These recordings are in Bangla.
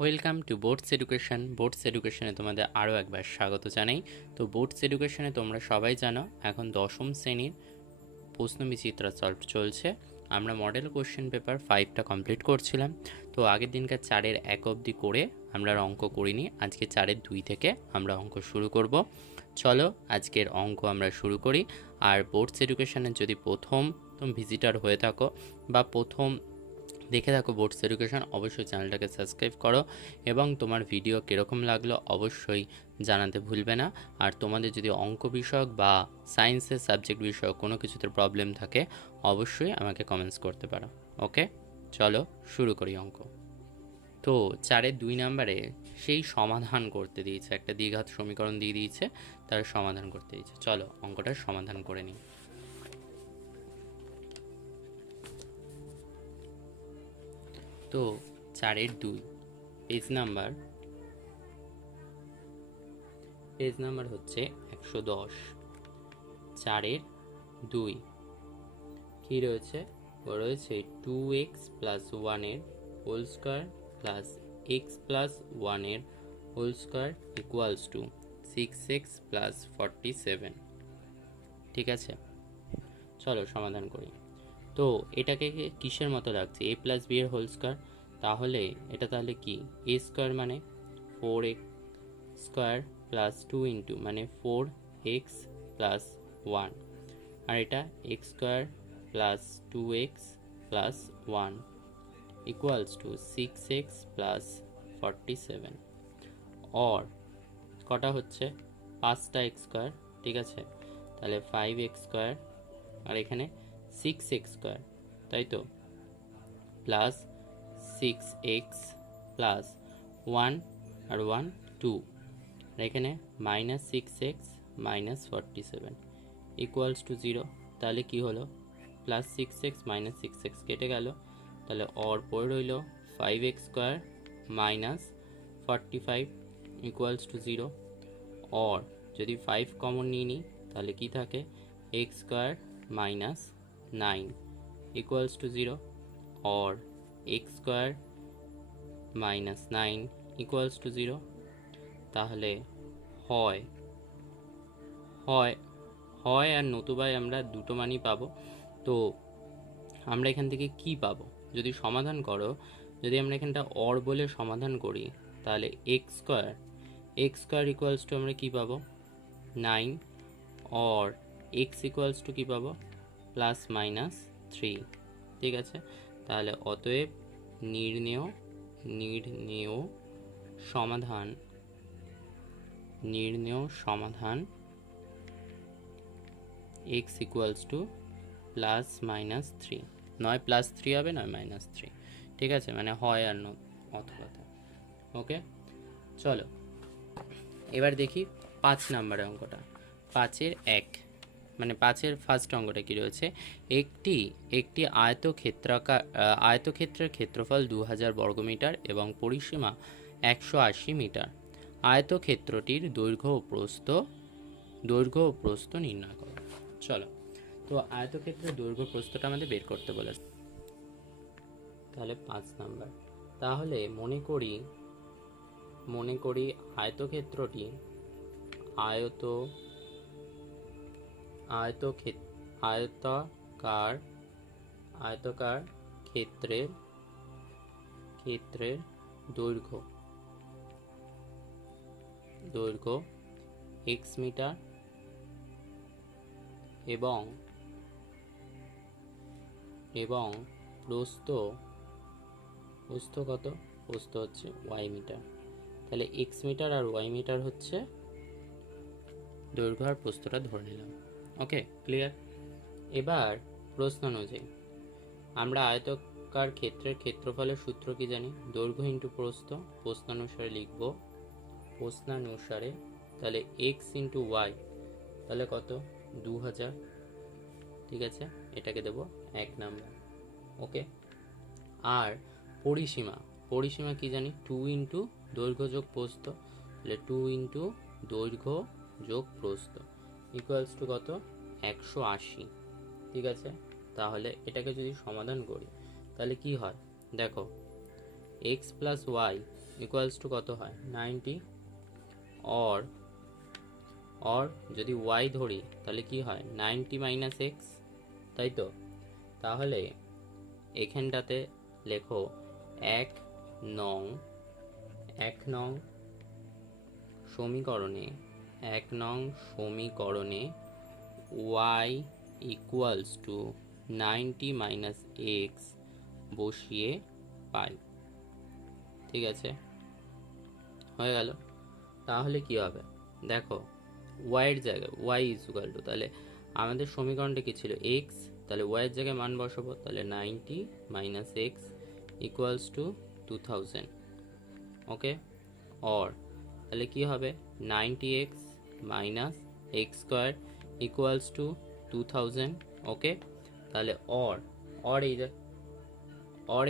Welcome to Boards Education. Boards এডুকেশনে তোমাদের আরও একবার স্বাগত জানাই। তো বোর্ডস এডুকেশনে তোমরা সবাই জানো এখন দশম শ্রেণীর প্রশ্নবিচিত্র সলভ চলছে। আমরা মডেল কোশ্চেন পেপার 5টা কমপ্লিট করছিলাম। তো আগের দিনকার 4-এর 1 অবধি করে আমরা অঙ্ক করিনি, আজকে 4-এর 2 থেকে আমরা অঙ্ক শুরু করব। চলো আজকের অঙ্ক আমরা শুরু করি। আর বোর্ডস এডুকেশনের যদি প্রথম ভিজিটার হয়ে থাকো বা প্রথম দেখে থাকো বোর্ডস এডুকেশন, অবশ্যই চ্যানেলটাকে সাবস্ক্রাইব করো এবং তোমার ভিডিও কীরকম লাগলো অবশ্যই জানাতে ভুলবে না। আর তোমাদের যদি অঙ্ক বিষয়ক বা সায়েন্সের সাবজেক্ট বিষয়ক কোনো কিছুতে প্রবলেম থাকে অবশ্যই আমাকে কমেন্টস করতে পারো। ওকে, চলো শুরু করি অঙ্ক। তো 4-এর 2 নম্বরে সেই সমাধান করতে দিয়েছে, একটা দ্বিঘাত সমীকরণ দিয়ে দিয়েছে, তার সমাধান করতে দিয়েছে। চলো অঙ্কটার সমাধান করে নিই। তো 4-এর 2 পেজ নাম্বার হচ্ছে 110। 4-এর 2 কী রয়েছে? রয়েছে 2x প্লাস 1-এর whole square plus x plus 1-এর whole square equals to 6x plus 47। ঠিক আছে, চলো সমাধান করি। তো এটাকে কিসের মতো লাগছে? a প্লাস বি এর হোল স্কোয়ার, তাহলে এটা তাহলে কি a স্কোয়ার মানে 4x স্কোয়ার প্লাস 2 ইন্টু মানে 4x প্লাস 1, আর এটা x square plus 2x plus 1 equals to 6x plus 47। Or কটা হচ্ছে? 5টা x স্কোয়ার, ঠিক আছে, তাহলে 5x স্কোয়ার আর এখানে 6x স্কোয়ার, তাই তো, প্লাস 6x প্লাস 1 আর 1 2, আর এখানে minus 6x minus 47 equals to 0। তাহলে কি হলো? প্লাস 6x মাইনাস 6x কেটে গেল, তাহলে অর পড়ে রইল 5x square minus 45 equals to 0। Or যদি 5 কমন নিয়ে নিই তাহলে কি থাকে? x square minus 9 equals to 0। Or x square minus 9 equals to 0। তাহলে হয় হয় হয় আর নতুবাই আমরা দুটো মানই পাবো। তো আমরা এখান থেকে কি পাবো? যদি সমাধান করো, যদি আমরা এখানটা অর বলে সমাধান করি তাহলে এক্স স্কোয়ার ইকুয়ালস টু আমরা কী পাবো? 9। অর এক্স ইকুয়ালস টু কী পাবো? Plus minus 3। ঠিক আছে, তাহলে অতএব নির্ণেয় সমাধান x equals to plus minus 3, নয় প্লাস 3 হবে নয় মাইনাস 3। ঠিক আছে, মানে হয় আর অথবা। ওকে, চলো এবার দেখি 5 নম্বরের অঙ্কটা। 5-এর 1 মানে 5-এর ফার্স্ট অঙ্কটা কী রয়েছে? একটি আয়তক্ষেত্রের ক্ষেত্রফল 2000 বর্গমিটার এবং পরিসীমা 180 মিটার। আয়তক্ষেত্রটির দৈর্ঘ্য ও প্রস্থ নির্ণয় করো। চলো, তো আয়তক্ষেত্রের দৈর্ঘ্য প্রস্থটা আমাদের বের করতে বলেছে। তাহলে 5 নাম্বার, তাহলে মনে করি আয়তক্ষেত্রটি আয়তাকার ক্ষেত্রের দৈর্ঘ্য x মিটার এবং প্রস্থ কত? প্রস্থ হচ্ছে y মিটার। তাহলে x মিটার আর y মিটার হচ্ছে দৈর্ঘ্য আর প্রস্থটা ধরে নিলাম। ওকে, ক্লিয়ার? এবার প্রশ্ন অনুযায়ী আমরা আয়তাকার ক্ষেত্রের ক্ষেত্রফলের সূত্র কি জানি? দৈর্ঘ্য ইন্টু প্রস্থ। প্রশ্নানুসারে তাহলে x ইন্টু ওয়াই, তাহলে কত? 2000। ঠিক আছে, এটাকে দেব 1 নাম্বার। ওকে, আর পরিসীমা কি জানি? 2 ইন্টু দৈর্ঘ্য যোগ প্রস্থ, তাহলে 2 ইন্টু দৈর্ঘ্য যোগ প্রস্থ ইকুয়ালস টু কত? 180। ঠিক আছে, তাহলে এটাকে যদি সমাধান করি তাহলে কি হয় দেখো, x plus y equals to কত হয় 90, অর যদি ওয়াই ধরি তাহলে কি হয় 90 মাইনাস এক্স, তাই তো? তাহলে এখানটাতে লেখো এক নং সমীকরণে y equals to 90 minus x বসিয়ে পাই। ঠিক আছে, হয়ে গেল। তাহলে কি হবে দেখো, ওয়াইয়ের জায়গায় ওয়াই ইজ ইকুয়াল টু, তাহলে আমাদের সমীকরণটা কি ছিল এক্স, তাহলে ওয়াইয়ের জায়গায় মান বসাবো, তাহলে 90 minus x equals to 2000। Okay, or তাহলে কি হবে 90x minus x square equals two 2000। ওকে, তাহলে অর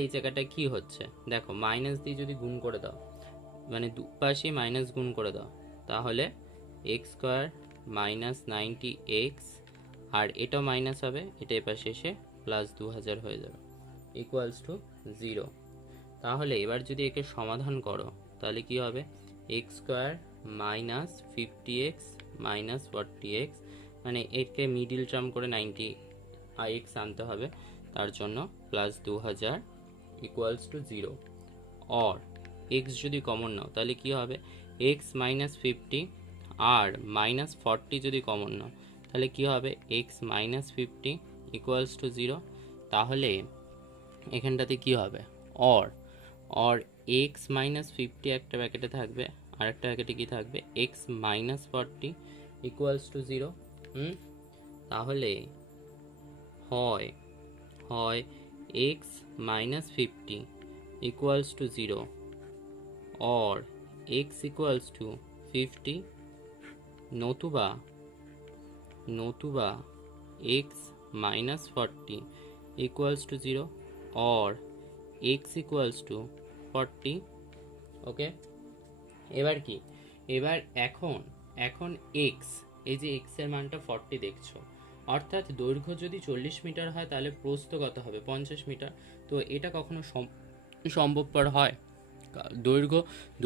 এই জায়গাটা কি হচ্ছে দেখো, মাইনাস দিয়ে যদি গুণ করে দাও, মানে দুপাশে মাইনাস গুণ করে দাও, তাহলে এক্স স্কোয়ার মাইনাস 90x, আর এটাও মাইনাস হবে, এটা এপাশে এসে প্লাস 2000 হয়ে যাবে ইকুয়ালস টু 0। তাহলে এবার যদি একে সমাধান করো তাহলে কি হবে x square minus 50x minus 40x, মানে একে মিডিল টার্ম করে 90x আনতে হবে, তার জন্য plus 2000 equals to 0। Or x যদি কমন নাও তাহলে কি হবে এক্স মাইনাস 50 আর মাইনাস 40 যদি কমন নাও তাহলে কি হবে এক্স মাইনাস 50 ইকুয়ালস টু 0। তাহলে এখানটাতে কি হবে অর এক্স মাইনাস 50 একটা ব্র্যাকেটে থাকবে, আর একটা ব্র্যাকেটে কি থাকবে এক্স মাইনাস 40 ইকুয়ালস টু 0। তাহলে হয় x minus 50 equals to 0 or x equals to 50, নতুবা x minus 40 equals to 0 or x equals to 40। ওকে, এবার কি, এবার এখন এক্স, এই যে এক্স এর মানটা 40 দেখছো, অর্থাৎ দৈর্ঘ্য যদি 40 মিটার হয় তাহলে প্রস্থ কত হবে 50 মিটার। তো এটা কখনো সম্ভবপর হয়?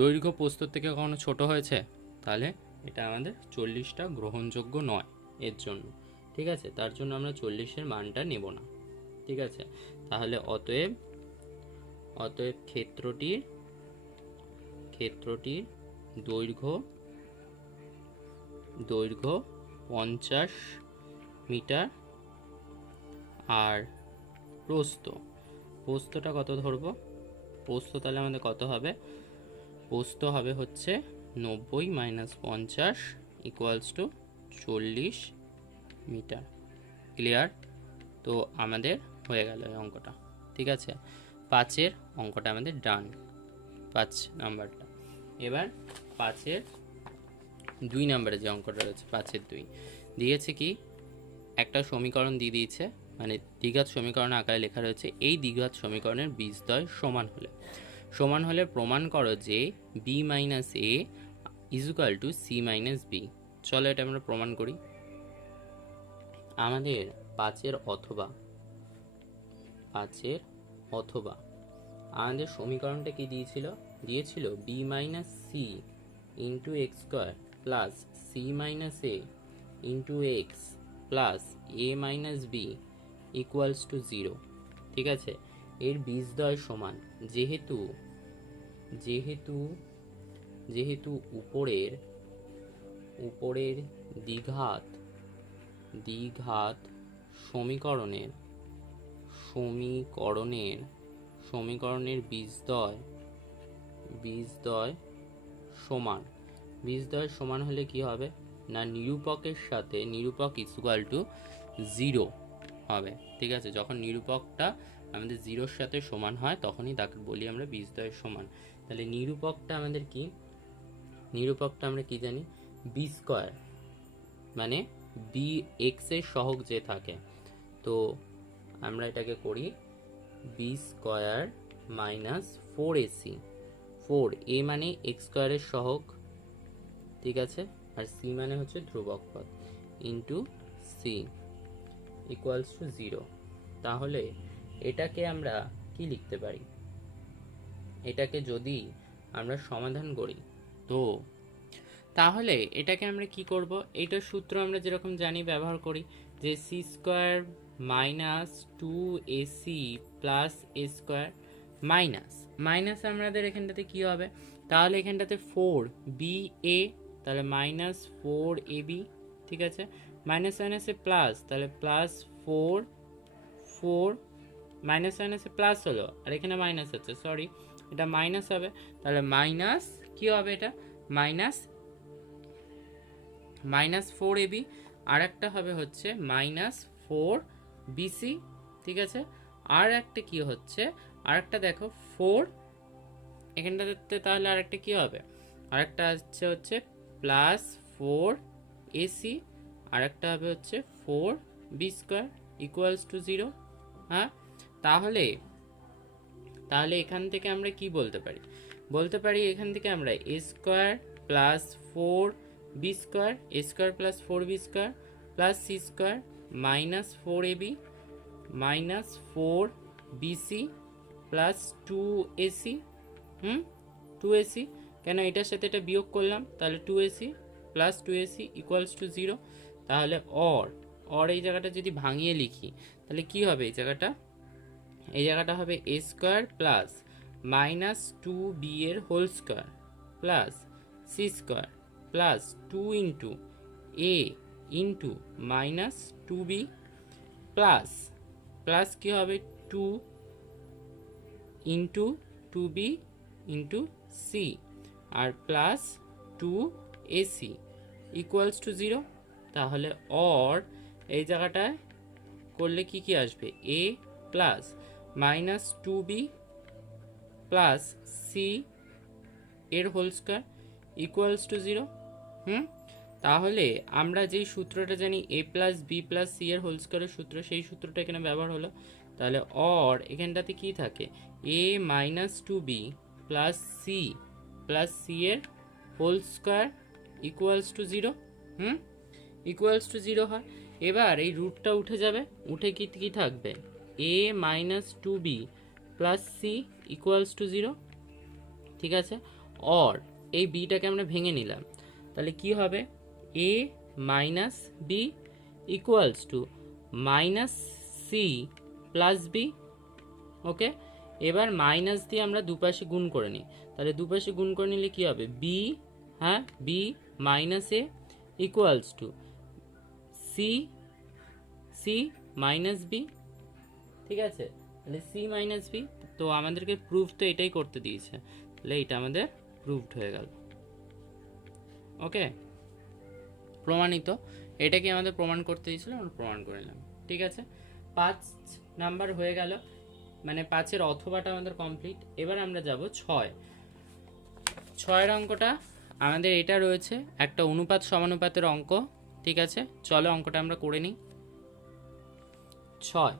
দৈর্ঘ্য প্রস্থ থেকে কখনো ছোট হয়েছে? তাহলে এটা আমাদের 40টা গ্রহণযোগ্য নয় এর জন্য। ঠিক আছে, তার জন্য আমরা 40-এর মানটা নেব না। ঠিক আছে, তাহলে অতএব ক্ষেত্রটির দৈর্ঘ্য 50 মিটার, আর প্রস্থটা কত ধরবো, প্রস্থ তাহলে আমাদের কত হবে, প্রস্থ হবে হচ্ছে 90 minus 50 equals to 40 metre. Clear? তো আমাদের হয়ে গেল এই অঙ্কটা। ঠিক আছে, 5-এর অঙ্কটা আমাদের ডান, 5 নাম্বারটা। এবার 5-এর 2 নাম্বারে যে অঙ্কটা রয়েছে, 5-এর 2 দিয়েছে কি, একটা সমীকরণ দিয়ে দিয়েছে, মানে দ্বিঘাত সমীকরণ আকারে লেখা রয়েছে, এই দ্বিঘাত সমীকরণের বীজদ্বয় সমান হলে প্রমাণ করো যে b minus a is equal to c minus b. চলো এটা আমরা প্রমাণ করি। আমাদের 5-এর অথবা আমাদের সমীকরণটা কি দিয়েছিল b minus c into x square plus c minus a into x plus a minus b equals to 0। ঠিক আছে, এর বীজদ্বয় সমান, যেহেতু উপরের দ্বিঘাত সমীকরণের বীজদ্বয় সমান হলে কি হবে না, নিরূপক ইজ ইকুয়াল টু 0 হবে। ঠিক আছে, যখন নিরূপকটা আমাদের 0-র সাথে সমান হয় তখনই তাকে বলি আমরা বীজদ্বয় সমান। তাহলে নিরূপকটা আমরা কি জানি, বি স্কোয়ার, মানে বি এক্স এর সহগ যে থাকে, তো আমরা এটাকে করি B square minus 4ac, 4a মানে এক্স স্কোয়ারের সহগ, ঠিক আছে, আর সি মানে হচ্ছে ধ্রুবক পদ, ইন্টু সি ইকুয়ালস টু 0। তাহলে এটাকে আমরা কি লিখতে পারি, এটাকে যদি আমরা সমাধান করি। তো তাহলে এটাকে আমরা কি করব, এইটার সূত্র আমরা যেরকম জানি ব্যবহার করি, যে c square minus two ac plus a square minus minus আমাদের এখানটাতে কি হবে, তাহলে এখানটাতে ফোর বি এ, তাহলে মাইনাস ফোর এ বি, ঠিক আছে, মাইনাস মাইনাসে প্লাস, তাহলে প্লাস ফোর ফোর, মাইনাস মাইনাসে প্লাস হলো আর এখানে মাইনাস আছে, সরি এটা মাইনাস হবে, তাহলে মাইনাস কি হবে, এটা মাইনাস মাইনাস ফোর এবি, আর একটা হবে হচ্ছে মাইনাস ফোর বিসি, ঠিক আছে, আর একটা কি হচ্ছে, আর একটা দেখো ফোর এখানটাতে, তাহলে আর একটা কি হবে, আর একটা হচ্ছে প্লাস ফোর এসি, আর একটা হবে হচ্ছে four b square equals to zero. হ্যাঁ, তাহলে তাহলে এখান থেকে আমরা কি বলতে পারি, বলতে পারি এখান থেকে আমরা a square plus four b square, a square plus four b square plus c square minus four a b minus four bc plus two ac, two ac, কেন এটার সাথে এটা বিয়োগ করলাম, তাহলে two ac plus two ac equals to zero. তাহলে অর এই জায়গাটা যদি ভাঙিয়ে লিখি তাহলে কি হবে, এই জায়গাটা হবে a square plus minus two b এর whole square plus c square plus two into a into minus two b plus plus কী হবে two into two b into c আর plus two ac equals to zero. তাহলে অর এই জায়গাটায় করলে কি কি আসবে, a plus minus two b plus c এর whole square equals to zero. তাহলে আমরা যেই সূত্রটা জানি a plus b plus c এর হোল স্কোয়ারের সূত্র, সেই সূত্রটা এখানে ব্যবহার হলো। তাহলে অর এখানটাতে কি থাকে, a minus two b plus c এর whole square equals to zero. Equals to zero হয়। এবার এই রুটটা উঠে যাবে, উঠে কি কি থাকবে, a minus two b plus c equals to zero, ঠিক আছে। অর এই বিটাকে আমরা ভেঙে নিলাম, তাহলে কি হবে, a minus b equals to minus c plus b. Okay, এবার মাইনাস দিয়ে আমরা দুপাশে গুণ করে নিই, তাহলে দুপাশে গুণ করে নিলে কি হবে, বি, হ্যাঁ b minus a equals to c minus b, ঠিক আছে, তাহলে সি মাইনাস বি। তো আমাদেরকে প্রুফ তো এটাই করতে দিয়েছে, তাহলে এটা আমাদের প্রুফড হয়ে গেল। ওকে, প্রমাণিত, এটা কি আমাদের প্রমাণ করতে দিয়েছিল, আমরা প্রমাণ করে নিলাম, ঠিক আছে। 5 নাম্বার হয়ে গেল, মানে 5-এর অথবাটা আমাদের কমপ্লিট। এবার আমরা যাব 6-এর অঙ্কটা আমাদের এটা রয়েছে, একটা অনুপাত সমানুপাতের অঙ্ক, ঠিক আছে। চলো অঙ্কটা আমরা করে নিই। 6,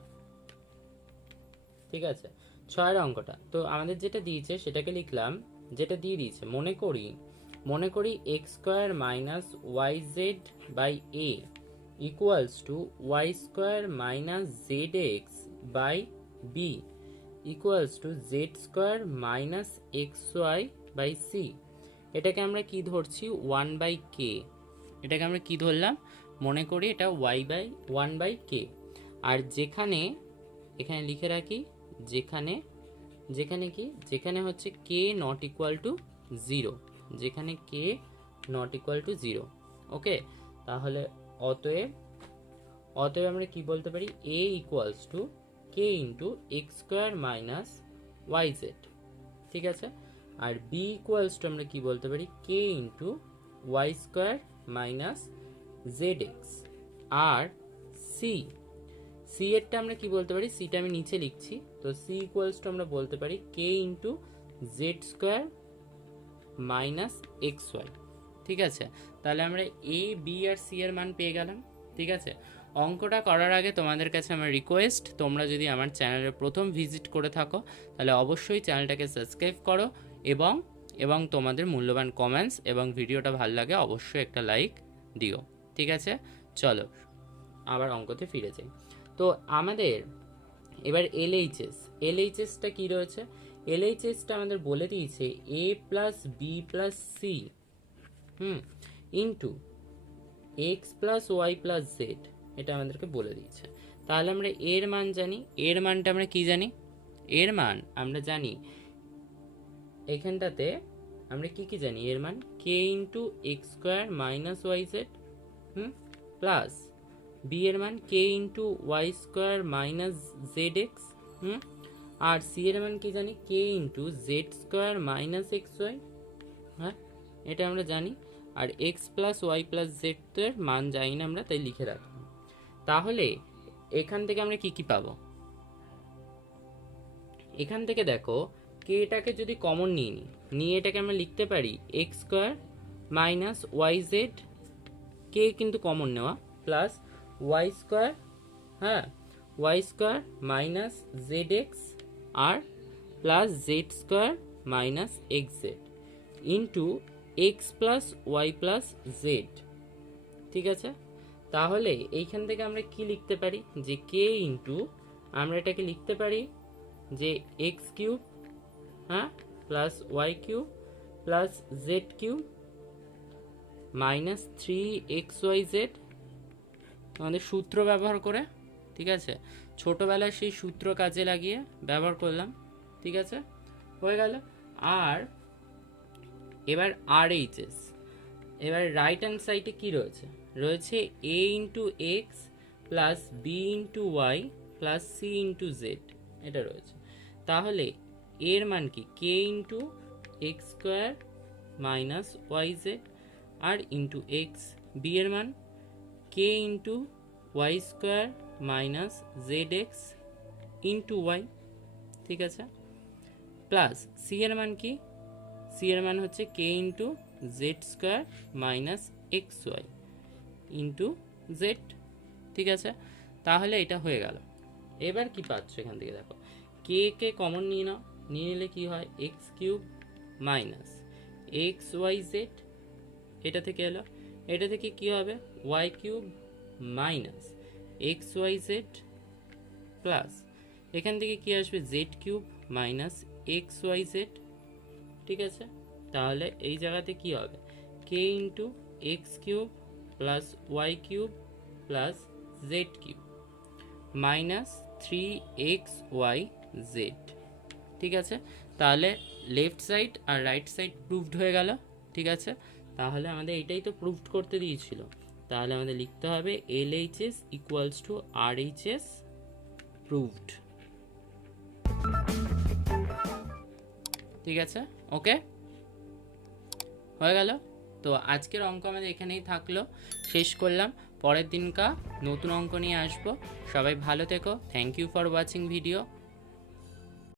ঠিক আছে, 6-এর অঙ্কটা তো আমাদের যেটা দিয়েছে সেটাকে লিখলাম, যেটা দিয়ে দিয়েছে মনে করি x square minus y z by a equals to y square minus z x by b equals to z square minus x y by c. এটাকে আমরা কি ধরছি, 1/k, এটাকে আমরা কি ধরলাম, মনে করি এটা y/1/k। আর এখানে লিখে রাখি, যেখানে হচ্ছে k নট ইকুয়াল টু 0, যেখানে k not equal to 0। Okay, তাহলে অতএব আমরা কি বলতে পারি, a equals to k into x square minus y z, ঠিক আছে। আর b ইকুয়ালস টু আমরা কি বলতে পারি, k into y square minus z x. আর সি এরটা আমরা কি বলতে পারি, সিটা আমি নিচে লিখছি, তো সি ইকুয়ালস টু আমরা বলতে পারি k into z square minus x y, ঠিক আছে। তাহলে আমরা এ বি আর সি এর মান পেয়ে গেলাম, ঠিক আছে। অঙ্কটা করার আগে তোমাদের কাছে আমার রিকোয়েস্ট, তোমরা যদি আমার চ্যানেলের প্রথম ভিজিট করে থাকো তাহলে অবশ্যই চ্যানেলটাকে সাবস্ক্রাইব করো এবং তোমাদের মূল্যবান কমেন্টস এবং ভিডিওটা ভালো লাগে অবশ্যই একটা লাইক দিও, ঠিক আছে। চলো আবার অঙ্কতে ফিরে যাই। তো আমাদের এবার এলএইচএসটা কি রয়েছে, এলএইচএসটা আমাদের বলে দিয়েছে a plus b plus c into x plus y plus z, এটা আমাদেরকে বলে দিয়েছে। তাহলে আমরা এর মান জানি। এর মানটা আমরা কি জানি? এর মান আমরা জানি এখানটাতে আমরা কি কি জানি? এর মান k into x square minus y z plus b এর মান k into y square minus z x আর সি এর মান কি জানি? K into z square minus x y. হ্যাঁ, এটা আমরা জানি। আর x plus y plus z এর মান জানি না আমরা, তাই লিখে রাখলাম। তাহলে এখান থেকে আমরা কি কি পাবো? এখান থেকে দেখো কে এটাকে যদি কমন নিয়ে এটাকে আমরা লিখতে পারি x square minus y z, k কিন্তু কমন নেওয়া, প্লাস ওয়াই স্কোয়ার, হ্যাঁ y square minus z x আর plus z square minus x z into x plus y plus z. ঠিক আছে, তাহলে এইখান থেকে আমরা কি লিখতে পারি? যে কে ইন্টু আমরা এটাকে লিখতে পারি যে এক্স কিউব, হ্যাঁ plus y cube plus z cube minus 3xyz আমাদের সূত্র ব্যবহার করে। ঠিক আছে, ছোটোবেলায় সেই সূত্র কাজে লাগিয়ে ব্যবহার করলাম। ঠিক আছে, হয়ে গেল। আর এবার RHS, এবার রাইট হ্যান্ড সাইডে কি রয়েছে? রয়েছে a into x plus b into y plus c into z, এটা রয়েছে। তাহলে এর মান কি? K into x square minus y z আর ইন্টু এক্স, বি এর মান k into y square minus z x into y. ঠিক আছে, প্লাস সি এর মান কি? সি এর মান হচ্ছে k into z square minus x y into z. ঠিক আছে, তাহলে এটা হয়ে গেল। এবার কি পাচ্ছ এখান থেকে? দেখো কে কমন নিয়ে নাও, নিয়ে নিলে কি হয়? X cube minus x y z, এটা থেকে এলো। এটা থেকে কি হবে? Y cube minus x y z plus এখান থেকে কি আসবে? Z cube minus x y z. ঠিক আছে, তাহলে এই জায়গাতে কি হবে? K into x cube plus y cube plus z cube minus 3xy z. ঠিক আছে, তাহলে লেফট সাইড আর রাইট সাইড প্রুভড হয়ে গেল। ঠিক আছে, তাহলে আমাদের এটাই তো প্রুভড করতে দিয়েছিল। তাহলে আমাদের লিখতে হবে LHS equals to RHS proved. ঠিক আছে, ওকে হয়ে গেল। তো আজকের অঙ্ক আমাদের এখানেই থাকলো, শেষ করলাম। পরের দিনকা নতুন অঙ্ক নিয়ে আসবো। সবাই ভালো থেকো। Thank you for watching video.